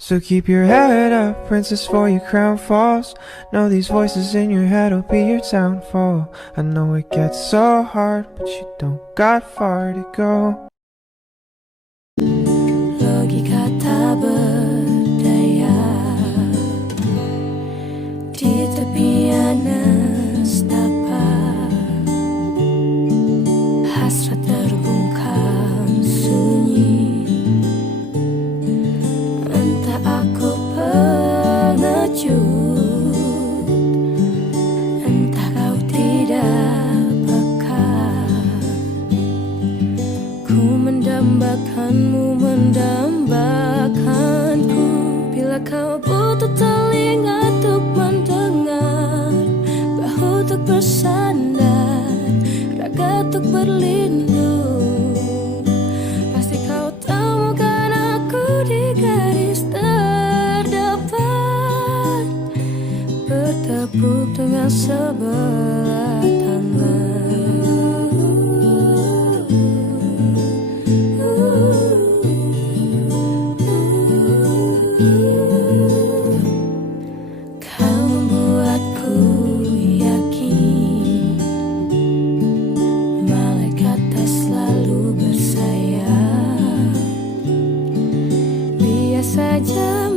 So keep your head up, princess, for your crown falls. Know these voices in your head will be your downfall. I know it gets so hard, but you don't got far to go. Logika tak berdaya di tepian nestapa, hasrat terbungkam sunyi. Entah aku pengecut, entah kau tidak peka. Ku mendambakanmu, mendambakanku. Bila kau butuh telinga untuk mendengar, bahu untuk bersandar, raga untuk berlindung, pasti kau temukan aku di garis terdepan, bertepuk dengan sebelah tangan. Kau membuatku yakin malaikat tak selalu bersayap. Biar saja